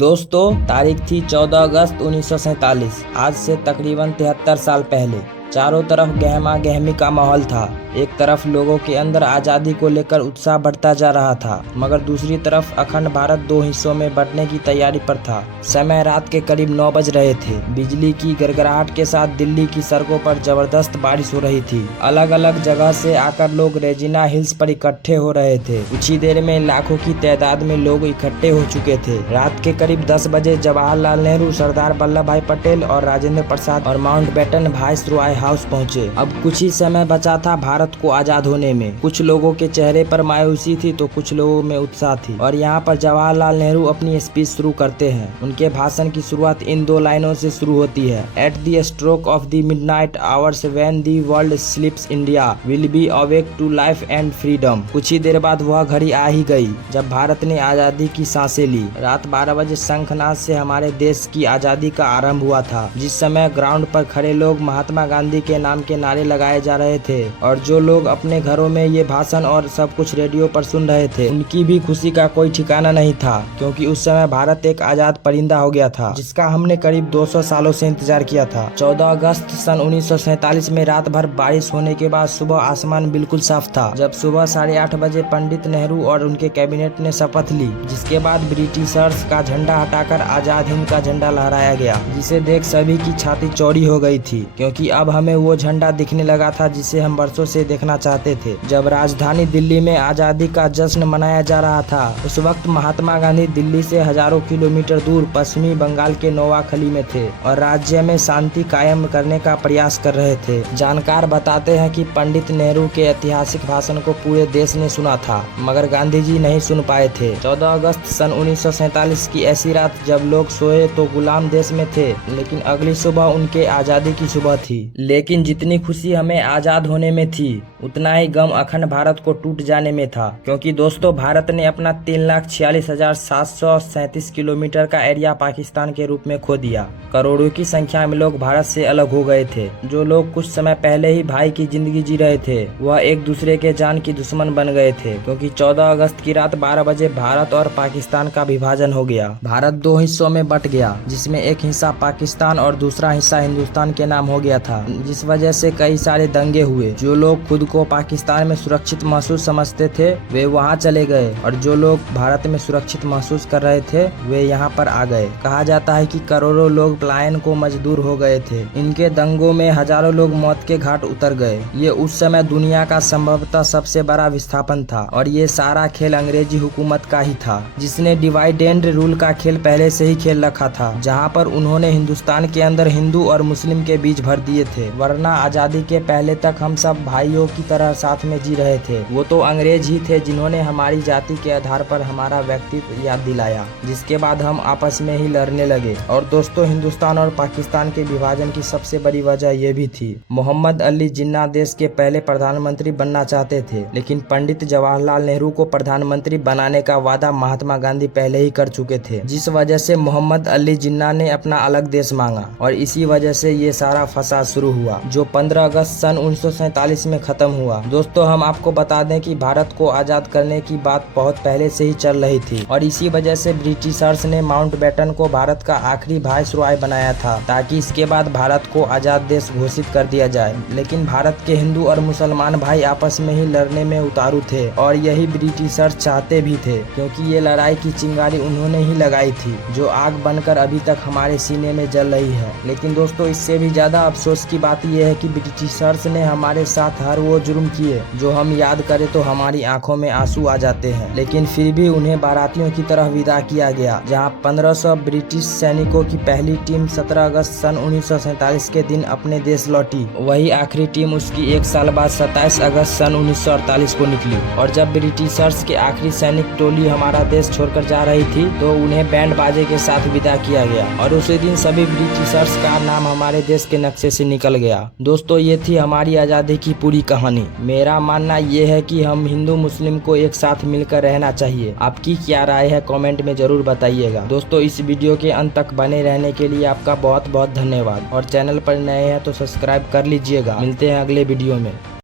दोस्तों, तारीख थी 14 अगस्त 1947। आज से तकरीबन 73 साल पहले चारों तरफ गहमा गहमी का माहौल था। एक तरफ लोगों के अंदर आज़ादी को लेकर उत्साह बढ़ता जा रहा था, मगर दूसरी तरफ अखंड भारत दो हिस्सों में बंटने की तैयारी पर था। समय रात के करीब 9 बज रहे थे। बिजली की गड़गड़ाहट के साथ दिल्ली की सड़कों पर जबरदस्त बारिश हो रही थी। अलग अलग जगह से आकर लोग रेजिना हिल्स पर इकट्ठे हो रहे थे। कुछ ही देर में लाखों की तादाद में लोग इकट्ठे हो चुके थे। रात के करीब 10 बजे जवाहरलाल नेहरू, सरदार वल्लभ भाई पटेल और राजेंद्र प्रसाद और माउंटबेटन वाइसरॉय हाउस पहुंचे। अब कुछ ही समय बचा था भारत को आजाद होने में। कुछ लोगों के चेहरे पर मायूसी थी तो कुछ लोगों में उत्साह थी। और यहाँ पर जवाहरलाल नेहरू अपनी स्पीच शुरू करते हैं। उनके भाषण की शुरुआत इन 2 लाइनों से शुरू होती है। At the stroke of the midnight hours when the world sleeps, India will be awake to life and freedom. कुछ ही देर बाद वह घड़ी आ ही गई जब भारत ने आजादी की सांसें ली। रात 12 बजे शंखनाद से हमारे देश की आजादी का आरंभ हुआ था। जिस समय ग्राउंड पर खड़े लोग महात्मा गांधी के नाम के नारे लगाए जा रहे थे और जो लोग अपने घरों में ये भाषण और सब कुछ रेडियो पर सुन रहे थे, उनकी भी खुशी का कोई ठिकाना नहीं था, क्योंकि उस समय भारत एक आजाद परिंदा हो गया था, जिसका हमने करीब 200 सालों से इंतजार किया था। 14 अगस्त सन 1947 में रात भर बारिश होने के बाद सुबह आसमान बिल्कुल साफ था। जब सुबह 8:30 बजे पंडित नेहरू और उनके कैबिनेट ने शपथ ली, जिसके बाद ब्रिटिशर्स का झंडा हटाकर आजाद हिंद का झंडा लहराया गया, जिसे देख सभी की छाती चौड़ी हो गई थी, क्योंकि अब हमें वो झंडा दिखने लगा था जिसे हम वर्षों से देखना चाहते थे। जब राजधानी दिल्ली में आजादी का जश्न मनाया जा रहा था, उस वक्त महात्मा गांधी दिल्ली से हजारों किलोमीटर दूर पश्चिमी बंगाल के नोवाखली में थे और राज्य में शांति कायम करने का प्रयास कर रहे थे। जानकार बताते हैं कि पंडित नेहरू के ऐतिहासिक भाषण को पूरे देश ने सुना था, मगर गांधी जी नहीं सुन पाए थे। 14 अगस्त सन 1947 की ऐसी रात जब लोग सोए तो गुलाम देश में थे, लेकिन अगली सुबह उनके आजादी की सुबह थी। लेकिन जितनी खुशी हमें आजाद होने में थी, उतना ही गम अखंड भारत को टूट जाने में था, क्योंकि दोस्तों भारत ने अपना 3,46,737 किलोमीटर का एरिया पाकिस्तान के रूप में खो दिया। करोड़ों की संख्या में लोग भारत से अलग हो गए थे। जो लोग कुछ समय पहले ही भाई की जिंदगी जी रहे थे, वह एक दूसरे के जान की दुश्मन बन गए थे, क्योंकि 14 अगस्त की रात 12 बजे भारत और पाकिस्तान का विभाजन हो गया। भारत 2 हिस्सों में बट गया, जिसमें एक हिस्सा पाकिस्तान और दूसरा हिस्सा हिंदुस्तान के नाम हो गया था, जिस वजह से कई सारे दंगे हुए। जो लोग खुद को पाकिस्तान में सुरक्षित महसूस समझते थे, वे वहां चले गए, और जो लोग भारत में सुरक्षित महसूस कर रहे थे, वे यहां पर आ गए। कहा जाता है कि करोड़ों लोग पलायन को मजदूर हो गए थे। इनके दंगों में हजारों लोग मौत के घाट उतर गए। ये उस समय दुनिया का संभवतः सबसे बड़ा विस्थापन था, और ये सारा खेल अंग्रेजी हुकूमत का ही था, जिसने डिवाइड एंड रूल का खेल पहले से ही खेल रखा था, जहाँ पर उन्होंने हिंदुस्तान के अंदर हिंदू और मुस्लिम के बीच भर दिए थे। वरना आजादी के पहले तक हम सब भाइयों की तरह साथ में जी रहे थे। वो तो अंग्रेज ही थे जिन्होंने हमारी जाति के आधार पर हमारा व्यक्तित्व याद दिलाया, जिसके बाद हम आपस में ही लड़ने लगे। और दोस्तों, हिंदुस्तान और पाकिस्तान के विभाजन की सबसे बड़ी वजह ये भी थी, मोहम्मद अली जिन्ना देश के पहले प्रधानमंत्री बनना चाहते थे, लेकिन पंडित जवाहरलाल नेहरू को प्रधानमंत्री बनाने का वादा महात्मा गांधी पहले ही कर चुके थे, जिस वजह से मोहम्मद अली जिन्ना ने अपना अलग देश मांगा, और इसी वजह से ये सारा फसाद शुरू हुआ, जो 15 अगस्त सन 1947 में खत्म हुआ। दोस्तों, हम आपको बता दें कि भारत को आजाद करने की बात बहुत पहले से ही चल रही थी, और इसी वजह से ब्रिटिशर्स ने माउंटबेटन को भारत का आखिरी वाइसरॉय बनाया था, ताकि इसके बाद भारत को आजाद देश घोषित कर दिया जाए। लेकिन भारत के हिंदू और मुसलमान भाई आपस में ही लड़ने में उतारू थे, और यही ब्रिटिशर्स चाहते भी थे, क्योंकि ये लड़ाई की चिंगारी उन्होंने ही लगाई थी, जो आग बनकर अभी तक हमारे सीने में जल रही है। लेकिन दोस्तों, इससे भी ज्यादा अफसोस की बात यह है कि ब्रिटिशर्स ने हमारे साथ हर वो जुर्म किए जो हम याद करें तो हमारी आंखों में आंसू आ जाते हैं, लेकिन फिर भी उन्हें बारातियों की तरह विदा किया गया। जहां 1500 ब्रिटिश सैनिकों की पहली टीम 17 अगस्त सन 1947 के दिन अपने देश लौटी, वही आखिरी टीम उसकी 1 साल बाद 27 अगस्त सन 1948 को निकली। और जब ब्रिटिशर्स के आखिरी सैनिक टोली हमारा देश छोड़कर जा रही थी, तो उन्हें बैंड बाजे के साथ विदा किया गया, और उसी दिन सभी ब्रिटिशर्स का नाम हमारे देश के नक्शे से निकल गया। दोस्तों, ये थी हमारी आजादी की पूरी कहानी। मेरा मानना ये है कि हम हिंदू मुस्लिम को एक साथ मिलकर रहना चाहिए। आपकी क्या राय है कमेंट में जरूर बताइएगा। दोस्तों, इस वीडियो के अंत तक बने रहने के लिए आपका बहुत बहुत धन्यवाद, और चैनल पर नए हैं तो सब्सक्राइब कर लीजिएगा। मिलते हैं अगले वीडियो में।